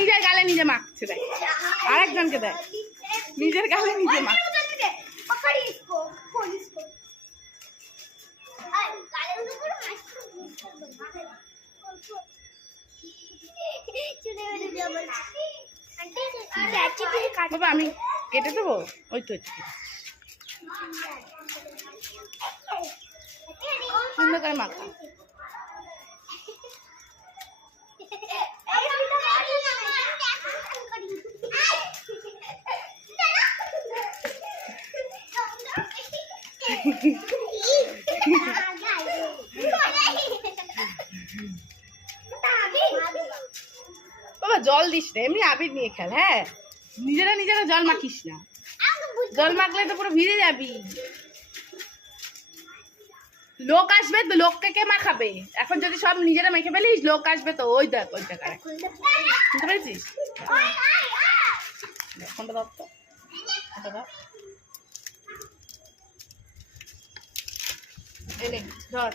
নিজের গালে নিজে মাখছে, দেখ আরেকজনকে দেখ নিজের গালে নিজে মাখছে। বাবা আমি কেটে দেবো, ওই তো সুন্দর করে মাখা। বাবা জল দিস না, এমনি আবির নিয়ে খেল। হ্যাঁ নিজেরা নিজেরা জল মাখিস না, জল মাখলে তো পুরো ভিজে যাবি। লোক আসবে তো, লোককে কে মাখাবে? এখন যদি সব নিজেরা মেখে ফেলিস লোক আসবে তো। ওই দেখ ওই জায়গায়, বুঝতে পেরেছিস? ফোনটা ধর তো, ফোনটা ধর, এনে ধর।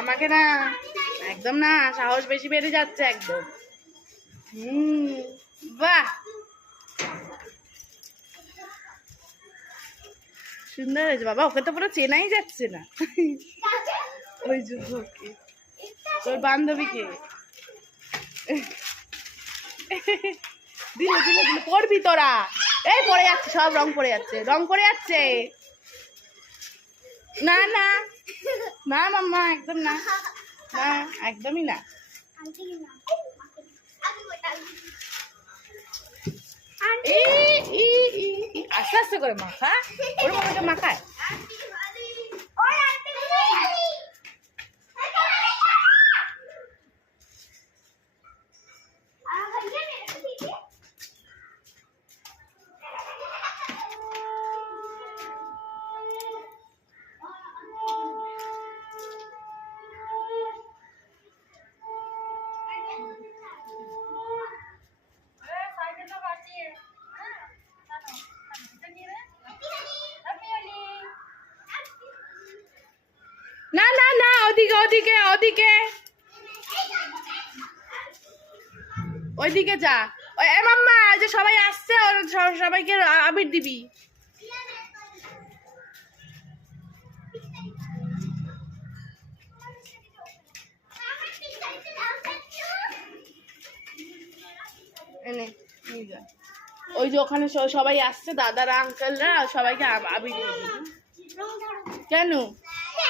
আমাকে না, একদম না, সাহস বেশি বেড়ে যাচ্ছে একদম। বাহ সুন্দর হয়েছে বাবা, ওকে তো পুরো চেনাই যাচ্ছে না। ওই যুবকে তোর বান্ধবীকে দিল দিল দিল, পড়বি তোরা। এই পড়ে যাচ্ছে, সব রং পড়ে যাচ্ছে, রং পড়ে যাচ্ছে। না না না মাম্মা, একদম না, না একদমই না। আস্তে আস্তে করে মাখা, ওর মামাকে মাখায়। না না না, ওদিকে ওদিকে ওদিকে ওইদিকে যা। ওই মাম্মা যে সবাই আসছে, ওর সবাইকে আবির দিবি। এনে নিয়ে যা। ওই যে ওখানে সবাই আসছে, দাদারা আঙ্কেলরা, সবাইকে আবির দিবি। কেন?